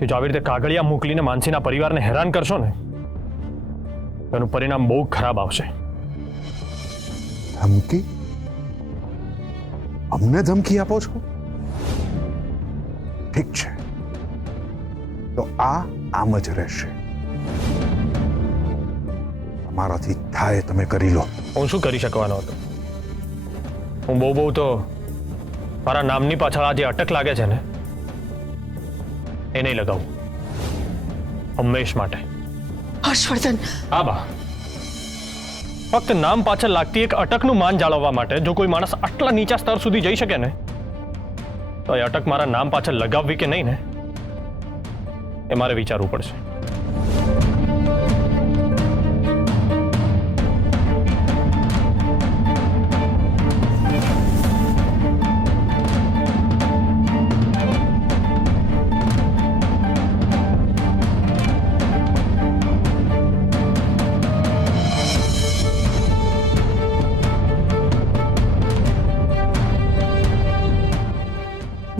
કે જો આવી રીતે કાગળિયા મોકલીને માનસીના પરિવારને હેરાન કરશો ને એનું પરિણામ બહુ ખરાબ આવશે. ધમકી? અમને ધમકી આપો છો? ઠીક છે, તો આમ જ રહેશે. તમારાથી થાય તમે કરી લો. હું શું કરી શકવાનો હતો? હું બહુ તો મારા નામની પાછળ આ જે અટક લાગે છે ને એ નહીં લગાવું હંમેશ માટે. હર્ષવર્ધન, હા બા, ફક્ત નામ પાછળ લાગતી એક અટકનું માન જાળવવા માટે જો કોઈ માણસ આટલા નીચા સ્તર સુધી જઈ શકે ને તો એ અટક મારા નામ પાછળ લગાવવી કે નહીં ને એ મારે વિચારવું પડશે.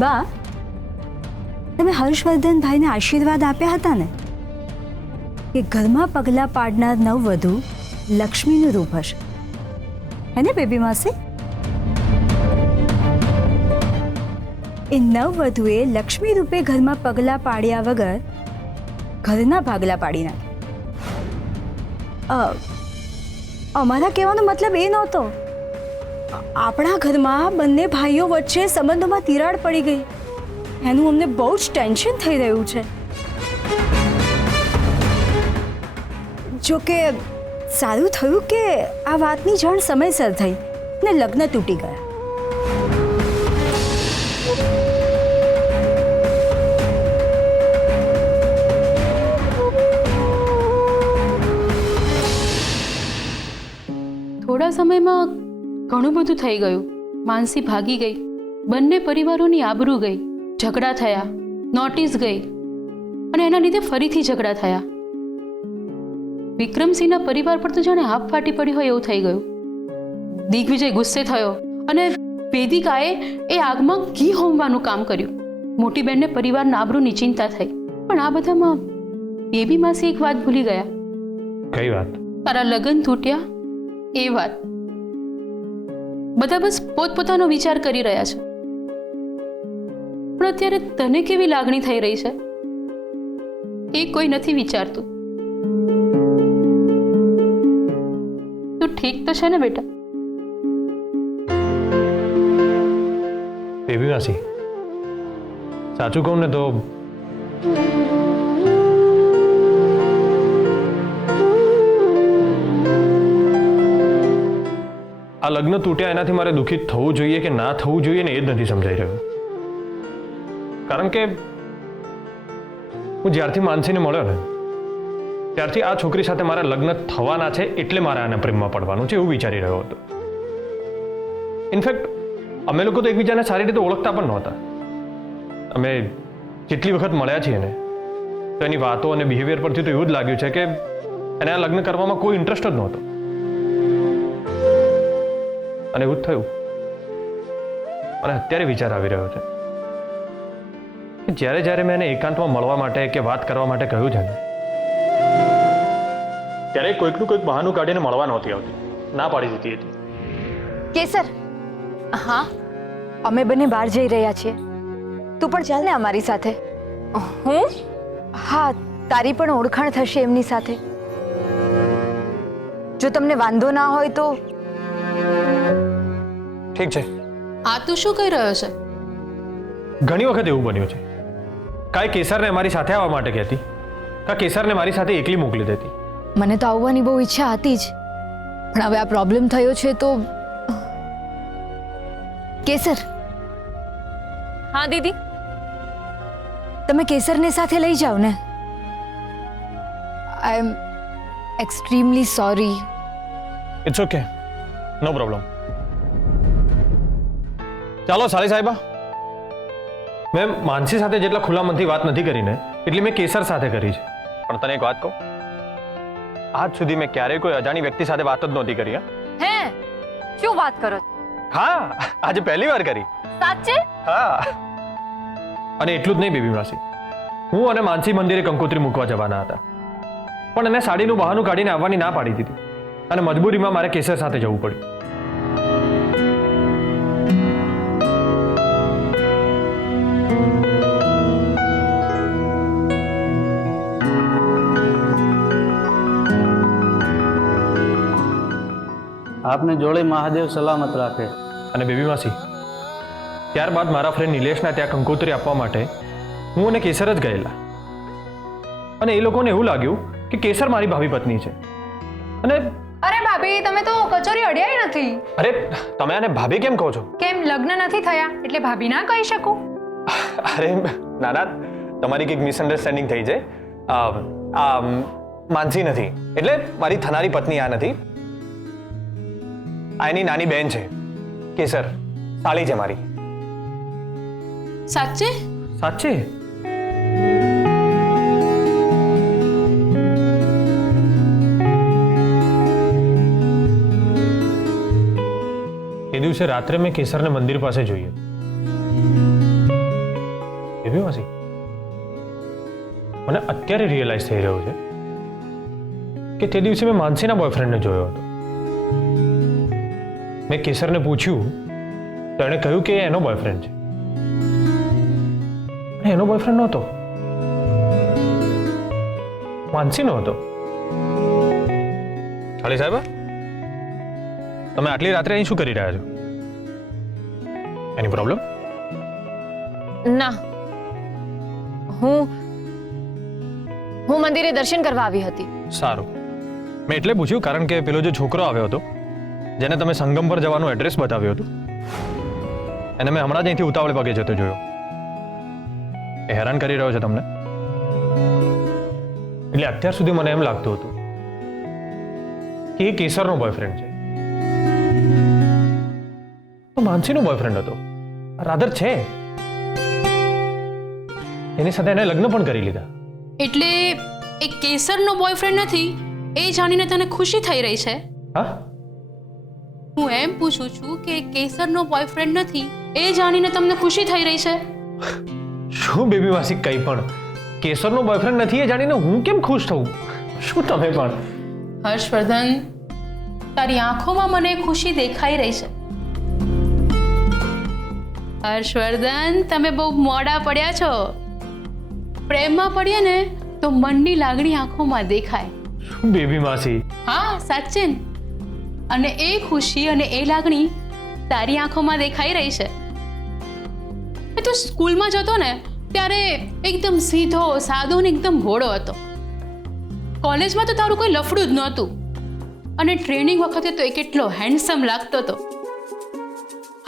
બા, તમે હર્ષવર્ધનભાઈને આશીર્વાદ આપ્યા હતા ને કે ઘરમાં પગલાં પાડનાર નવવધુ લક્ષ્મીનું રૂપ હશે, હે ને બેબી માસી? એ નવવધુએ લક્ષ્મી રૂપે ઘરમાં પગલાં પાડ્યા વગર ઘરના ભાગલા પાડી નાખ્યા. અમારા કહેવાનો મતલબ એ નહોતો. આપણા ઘરમાં બંને ભાઈઓ વચ્ચે સંબંધોમાં તિરાડ પડી ગઈ, એનું અમને બહુ જ ટેન્શન થઈ રહ્યું છે. જોકે સારું થયું કે આ વાતની જાણ સમયસર થઈ ને લગ્ન તૂટી ગયા. થોડા સમયમાં ઘણું બધું થઈ ગયું. માનસી ભાગી ગઈ, બંને પરિવારોની આબરૂ ગઈ, ઝઘડા થયા, નોટિસ ગઈ અને એના લીધે ફરીથી ઝઘડા થયા. વિક્રમસિંહના પરિવાર પર તો જાણે આપ ફાટી પડી હોય એવું થઈ ગયું. દિગ્વિજય ગુસ્સે થયો અને વેદિકાએ એ આગમાં ઘી હોમવાનું કામ કર્યું. મોટી બહેનને પરિવારના આબરૂની ચિંતા થઈ. પણ આ બધામાં બેબી માસી એક વાત ભૂલી ગયા. કઈ વાત? તારા લગ્ન તૂટ્યા એ વાત. બધા બસ પોતપોતાનો વિચાર કરી રહ્યા છે, પણ અત્યારે તને કેવી લાગણી થઈ રહી છે એ કોઈ નથી વિચારતું. તું ઠીક તો છે ને બેટા? બેબી માસી, સાચું કહું ને તો આ લગ્ન તૂટ્યા એનાથી મારે દુઃખિત થવું જોઈએ કે ના થવું જોઈએ ને એ જ નથી સમજાઈ રહ્યું. કારણ કે હું જ્યારથી માનસીને મળ્યો ને ત્યારથી આ છોકરી સાથે મારા લગ્ન થવાના છે એટલે મારે આને પ્રેમમાં પડવાનું છે એવું વિચારી રહ્યો હતો. ઇનફેક્ટ અમે લોકો તો એકબીજાને સારી રીતે ઓળખતા પણ નહોતા. અમે જેટલી વખત મળ્યા છીએ ને તો એની વાતો અને બિહેવિયર પરથી તો એવું જ લાગ્યું છે કે એને આ લગ્ન કરવામાં કોઈ ઇન્ટરેસ્ટ જ નહોતો. અને એવું જ થયું. અને અત્યારે વિચાર આવી રહ્યો છે કે જ્યારે મેં એને એકાંતમાં મળવા માટે કે વાત કરવા માટે કહ્યું છે ને ત્યારે કોઈકનું કોઈક બહાનું કાઢીને મળવા નહોતી આવતી, ના પાડી દીધી હતી. કેસર, હા, અમે બંને બહાર જઈ રહ્યા છીએ, તું પણ ચાલ ને અમારી સાથે. હું? હા, તારી પણ ઓળખાણ થશે એમની સાથે. જો તમને વાંધો ના હોય તો. ઠીક છે. આ તું શું કહી રહ્યો છે? ઘણી વખત એવું બન્યું છે, કાંઈ કેસરને મારી સાથે આવવા માટે કહેતી, કાં કેસરને મારી સાથે એકલી મોકલી દેતી. મને તો આવવાની બહુ ઈચ્છા હતી જ, પણ હવે આ પ્રોબ્લેમ થયો છે તો. કેસર. હા દીદી. તમે કેસરને સાથે લઈ જાઓ ને. I am extremely sorry. It's okay, no problem. ચાલો સાલી સાહેબા, મેં માનસી સાથે જેટલા ખુલ્લા મનથી વાત નથી કરીને એટલી મેં કેસર સાથે કરી છે. પણ તને એક વાત કહું, આજ સુધી મેં ક્યારેય કોઈ અજાણી વ્યક્તિ સાથે વાત જ નહોતી કરી. હે, શું વાત કરો? હા, આજે પહેલી વાર કરી. સાચે? હા. અને એટલું જ નહીં બેબી માસી, હું અને માનસી મંદિરે કંકોત્રી મૂકવા જવાના હતા, પણ એને સાડીનું બહાનું કાઢીને આવવાની ના પાડી દીધી અને મજબૂરીમાં મારે કેસર સાથે જવું પડ્યું. આપને જોડે મહાદેવ સલામત રાખે. અને બેબી માસી, ત્યારબાદ મારા ફ્રેન્ડ નિલેશના ત્યાં કંકોત્રી આપવા માટે હું અને કેસર જ ગયેલા, અને એ લોકોને એવું લાગ્યું કે કેસર મારી ભાવિ પત્ની છે. અને અરે ભાભી, તમે તો કચોરી અડ્યાય નથી. અરે તમે આને ભાભી કેમ કહો છો? કેમ, લગ્ન નથી થયા એટલે ભાભી ના કહી શકું? અરે નાના, તમારી કંઈક મિસઅન્ડરસ્ટેન્ડિંગ થઈ છે. આ માનસી નથી, એટલે મારી થનારી પત્ની આ નથી. આ એની નાની બહેન છે, કેસર. સાળી છે મારી. સાચે? સાચે? એ દિવસે રાત્રે મેં કેસરને મંદિર પાસે જોયું. એવી માસી, મને અત્યારે રિયલાઇઝ થઈ રહ્યું છે કે તે દિવસે મેં માનસીના બોયફ્રેન્ડને જોયો હતો. મેં કેસરને પૂછ્યું તો એણે કહ્યું કે એનો બોયફ્રેન્ડ છે, અને એનો બોયફ્રેન્ડ નહોતો, માનસીનો હતો. ચાલી સાહેબ, તમે આટલી રાત્રે અહીં શું કરી રહ્યા છો? એની પ્રોબ્લેમ? ના, હું મંદિરે દર્શન કરવા આવી હતી. સારું. મેં એટલે પૂછ્યું કારણ કે પેલો જે છોકરો આવ્યો હતો, જેને તમે સંગમ પર જવાનું એડ્રેસ બતાવ્યું હતું, એને મેં હમણાં જ અહીંથી ઉતાવળે પગે જતો જોયો. એ હેરાન કરી રહ્યો છે તમને? એટલે અત્યાર સુધી મને એમ લાગતું હતું કે એ કેસરનો બોયફ્રેન્ડ છે, તો માનસીનો બોયફ્રેન્ડ હતો. રાધર છે, એની સાથે એને લગ્ન પણ કરી લીધા. એટલે એ કેસરનો બોયફ્રેન્ડ નથી એ જાણીને તને ખુશી થઈ રહી છે? હા, હું એમ પૂછું છું કે કેસરનો બોયફ્રેન્ડ નથી એ જાણીને તમને ખુશી થઈ રહી છે? શું બેબી માસી, કંઈ પણ. કેસરનો બોયફ્રેન્ડ નથી એ જાણીને હું કેમ ખુશ થઉં? શું તમે પણ? હર્ષવર્ધન, તારી આંખોમાં મને ખુશી દેખાઈ રહી છે. હર્ષવર્ધન, તમે બહુ મોડા પડ્યા છો. પ્રેમમાં પડ્યા ને તો મનની લાગણી આંખોમાં દેખાય. શું બેબી માસી? હા, સાચે ને? અને એ ખુશી અને એ લાગણી તારી આંખોમાં દેખાઈ રહી છે. તું સ્કૂલમાં જતો ને ત્યારે એકદમ સીધો, સાદો ને એકદમ ભોળો હતો. કોલેજમાં તો તારું કોઈ લફડું જ નહોતું, અને ટ્રેનિંગ વખતે તો એ કેટલો હેન્ડસમ લાગતો હતો.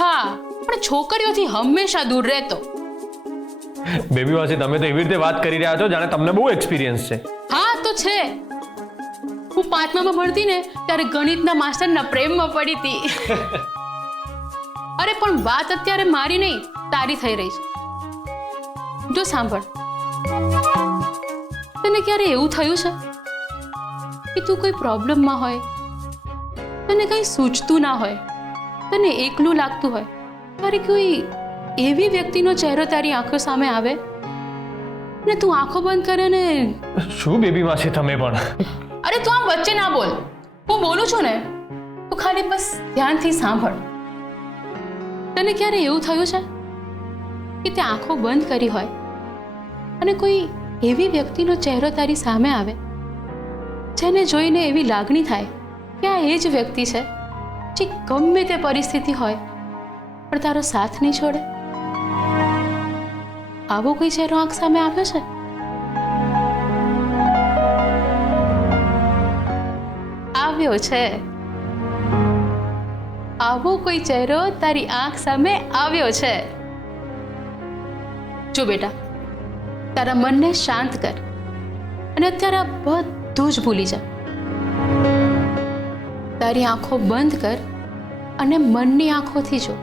હા, પણ છોકરીઓથી હંમેશા દૂર રહેતો. બેબી માસી, તમે તો એવી રીતે વાત કરી રહ્યા છો જાણે તમને બહુ એક્સપિરિયન્સ છે. હા તો છે. હું 5મામાં ભણતી ને ત્યારે ગણિતના માસ્ટરના પ્રેમમાં પડી હતી. અરે પણ વાત અત્યારે મારી નહીં તારી થઈ રહી છે. જો સાંભળ, તને ક્યારે એવું થયું છે કે તું કોઈ પ્રોબ્લેમમાં હોય, તને કંઈ સૂચતું ના હોય, તને એકલું લાગતું હોય, ત્યારે કોઈ એવી વ્યક્તિનો ચહેરો તારી આંખો સામે આવે ને તું આંખો બંધ કરે ને? શું બેબી માસી તમે પણ? અરે તું આમ વચ્ચે ના બોલ, હું બોલું છું ને, તું ખાલી બસ ધ્યાનથી સાંભળ. તને ક્યારે એવું થયું છે કે તે આંખો બંધ કરી હોય અને કોઈ એવી વ્યક્તિનો ચહેરો તારી સામે આવે જેને જોઈને એવી લાગણી થાય કે આ એ જ વ્યક્તિ છે જે ગમે તે પરિસ્થિતિ હોય પણ તારો સાથ નહીં છોડે? આવો કોઈ ચહેરો આંખ સામે આવ્યો છે? આવ્યો છે. આવો કોઈ ચહેરો તારી આંખ સામે આવ્યો છે. જો બેટા, તારા મનને શાંત કર અને અત્યારે આ બધું જ ભૂલી જા. તારી આંખો બંધ કર અને મનની આંખોથી જો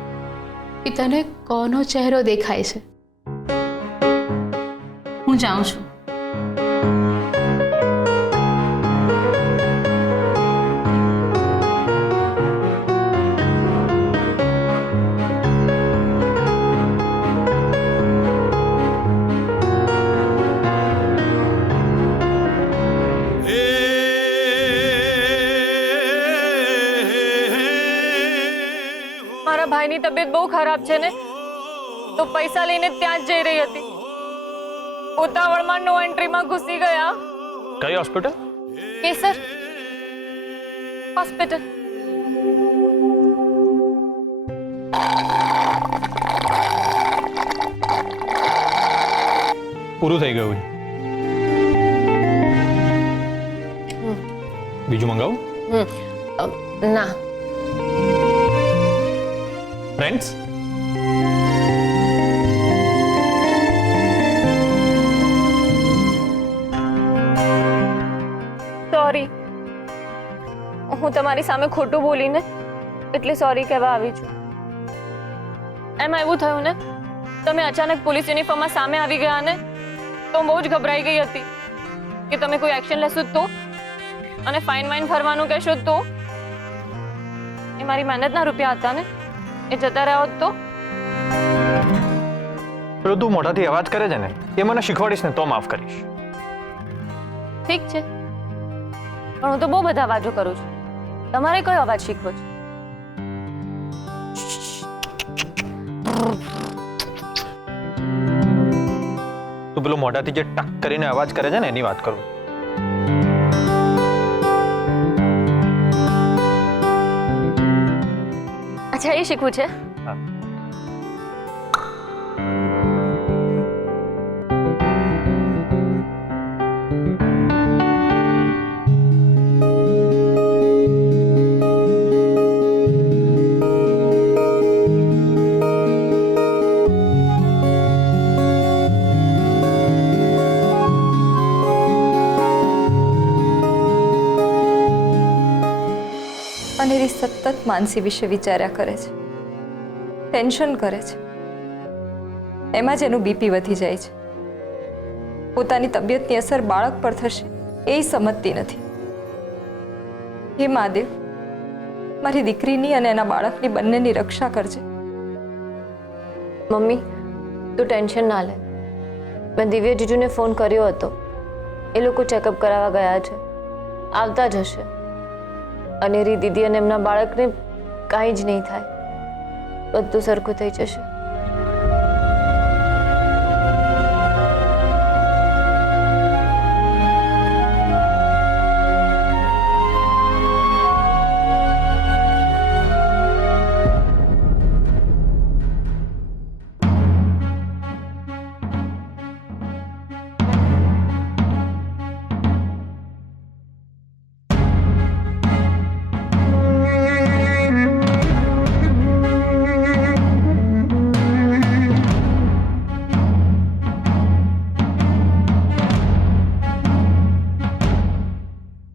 કે તને કોનો ચહેરો દેખાય છે. હું જાઉં છું. તબિયત બહુ ખરાબ છે ને, તો પૈસા લઈને ત્યાં જ જઈ રહી હતી. ઉતાવળમાં નો એન્ટ્રીમાં ઘૂસી ગયા. કઈ હોસ્પિટલ? કેસર હોસ્પિટલ. પૂરું થઈ ગયું છે. બીજું મંગાવું? ના. ફ્રેન્ડ્સ? સોરી, હું તમારી સામે ખોટું બોલીને એટલે સોરી કહેવા આવી છું. એમાં એવું થયું ને, તમે અચાનક પોલીસ યુનિફોર્મમાં સામે આવી ગયા ને, તો હું બહુ જ ગભરાઈ ગઈ હતી કે તમે કોઈ એક્શન લેશો તો, અને ફાઇન વાઇન ભરવાનું કહેશો તો. એ મારી મહેનતના રૂપિયા હતા ને, એ જતા રહ્યા હોત તો. પેલો તું મોઢાથી અવાજ કરે છે ને, એ મને શીખવાડીશ ને તો માફ કરીશ. ઠીક છે, પણ હું તો બહુ બધા અવાજો કરું છું. તમારે કયો અવાજ શીખવો છે? તું પેલો મોઢાથી જે ટક કરીને અવાજ કરે છે ને એની વાત કરું. અચ્છા, એ શીખવું છે. હા. અનેરી સતત માનસી વિશે વિચાર્યા કરે છે, ટેન્શન કરે છે. એમાં જ એનું બીપી વધી જાય છે. પોતાની તબિયતની અસર બાળક પર થશે એ સમજતી નથી. હે મહાદેવ, મારી દીકરીની અને એના બાળકની બંનેની રક્ષા કરજે. મમ્મી, તું ટેન્શન ના લે. મેં દિવ્ય જીજુને ફોન કર્યો હતો. એ લોકો ચેકઅપ કરાવવા ગયા છે, આવતા જ હશે. અનેરી દીદી અને એમના બાળકને કાંઈ જ નહીં થાય, બધું સરખું થઈ જશે.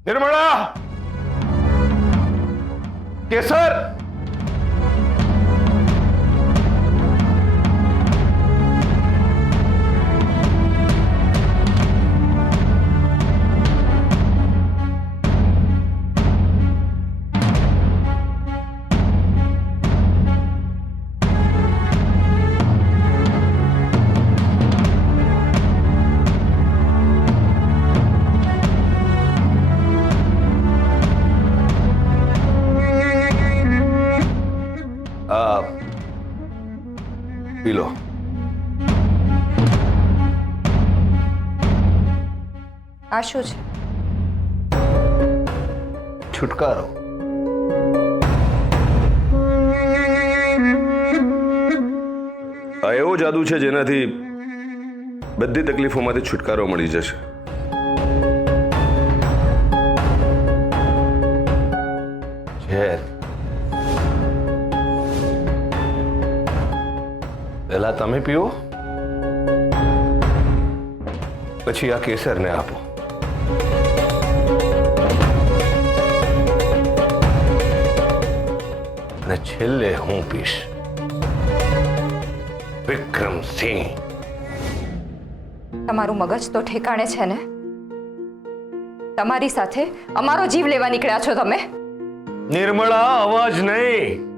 નિર્મળા! કેસર! પી લો. આ શું છે? છુટકારો. આ એવો જાદુ છે જેનાથી બધી તકલીફોમાંથી છુટકારો મળી જશે. ઝેર. પહેલા તમે પીઓ, પછી આ કેસરને આપો. અને છેલ્લે હું પીશ. વિક્રમસિંહ. તમારું મગજ તો ઠેકાણે છે ને? તમારી સાથે અમારો જીવ લેવા નીકળ્યા છો તમે? નિર્મળા, અવાજ નહીં.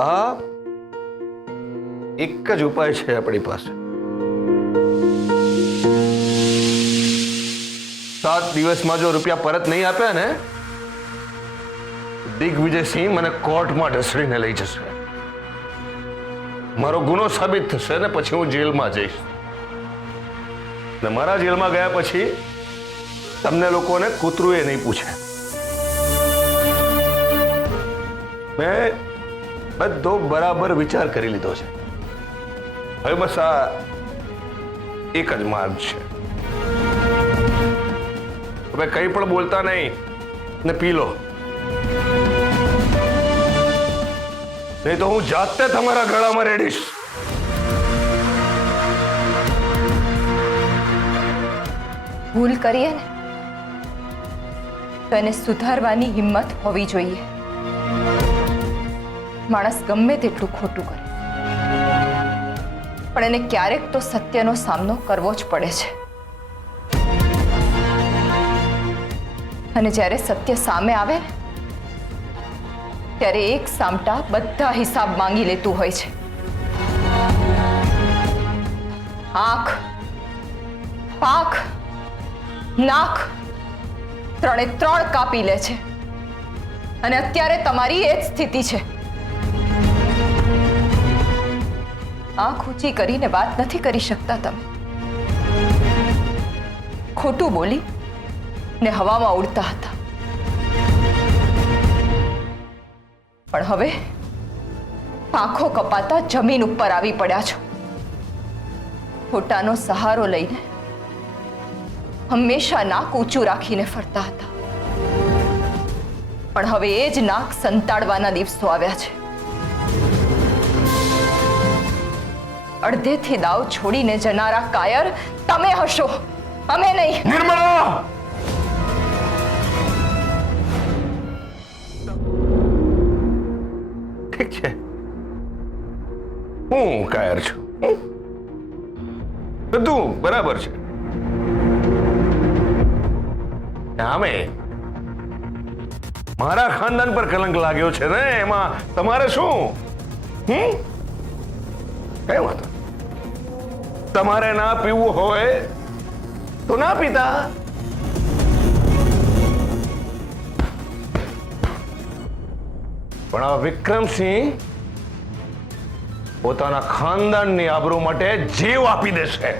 આ એક જ ઉપાય છે આપણી પાસે. 7 દિવસમાં જો રૂપિયા પરત નહીં આપ્યા ને, દિગ્વિજયસિંહ મને કોર્ટમાં ઢસડીને લઈ જશે. મારો ગુનો સાબિત થશે ને પછી હું જેલમાં જઈશ. ને મારા જેલમાં ગયા પછી તમને લોકોને કૂતરું એ નહીં પૂછે. મેં બધો બરાબર વિચાર કરી લીધો છે. હવે બસ આ એક જ માર્ગ છે. હવે કંઈ પણ બોલતા નહીં ને પી લો, નહીં તો હું જાતે તમારા ગળામાં રેડીશ. ભૂલ કરીએ ને તો એને સુધારવાની હિંમત હોવી જોઈએ. માણસ ગમે તેટલું ખોટું કરે પણ એને ક્યારેક તો સત્યનો સામનો કરવો જ પડે છે. અને જ્યારે સત્ય સામે આવે ને ત્યારે એક સામટા બધા હિસાબ માંગી લેતું હોય છે. આંખ, પાંખ, નાક ત્રણે ત્રણ કાપી લે છે. અને અત્યારે તમારી એ જ સ્થિતિ છે. આંખ ઊંચી કરીને વાત નથી કરી શકતા તમે. ખોટું બોલી ને હવામાં ઉડતા હતા. પણ હવે પાંખો કપાતા જમીન ઉપર આવી પડ્યા છો. ખોટાનો સહારો લઈને હંમેશા નાક ઊંચું રાખીને ફરતા હતા. પણ હવે એ જ નાક સંતાડવાના દિવસો આવ્યા છે. અડધેથી દાવ છોડીને જનારા કાયર તમે હશો, અમે નહીં. નિર્મળા! ઠીક છે, હું કાયર છું. બધું બરાબર છે. આમે મારા ખાનદાન પર કલંક લાગ્યો છે ને, એમાં તમારે શું? કઈ વાંધો. તમારે ના પીવું હોય તો ના પીતા. પણ આ વિક્રમસિંહ પોતાના ખાનદાનની આબરૂ માટે જીવ આપી દેશે.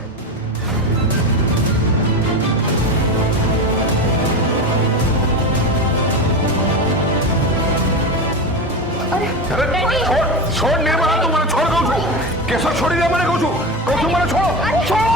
છોડ નિર્મળા, તું મને છોડ કહું છું. કેસર છોડી દે મને કહું છું મને છોડ. છોડ.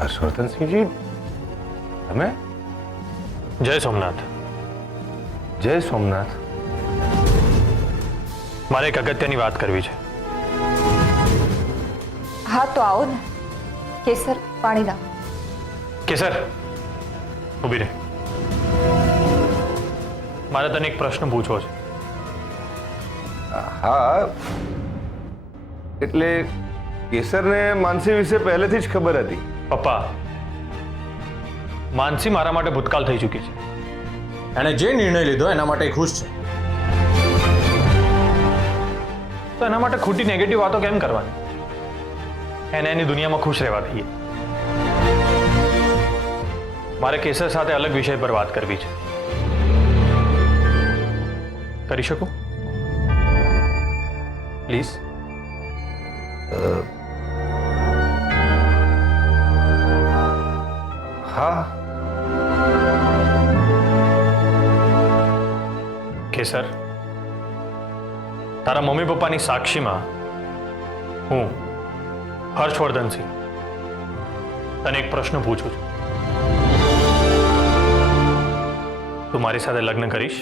હર્ષવર્ધનસિંહજી, તમે? જય સોમનાથ. જય સોમનાથ. મારે એક અગત્યની વાત કરવી છે. હા તો આવો ને. કેસર, પાણી લાવો. કેસર, ઊભી રહે. મારે તને એક પ્રશ્ન પૂછવો છે. હા, એટલે કેસરને માનસી વિશે પહેલેથી જ ખબર હતી. પપ્પા, માનસી મારા માટે ભૂતકાળ થઈ ચૂકી છે. એણે જે નિર્ણય લીધો એના માટે ખુશ છે. તો એના માટે ખોટી નેગેટિવ વાતો કેમ કરવાની? એને એની દુનિયામાં ખુશ રહેવા દઈએ. મારે કેસર સાથે અલગ વિષય પર વાત કરવી છે. કરી શકું? પ્લીઝ. હા. કેસર, તારા મમ્મી પપ્પાની સાક્ષીમાં હું હર્ષવર્ધનસિંહ તને એક પ્રશ્ન પૂછું છું. તું મારી સાથે લગ્ન કરીશ?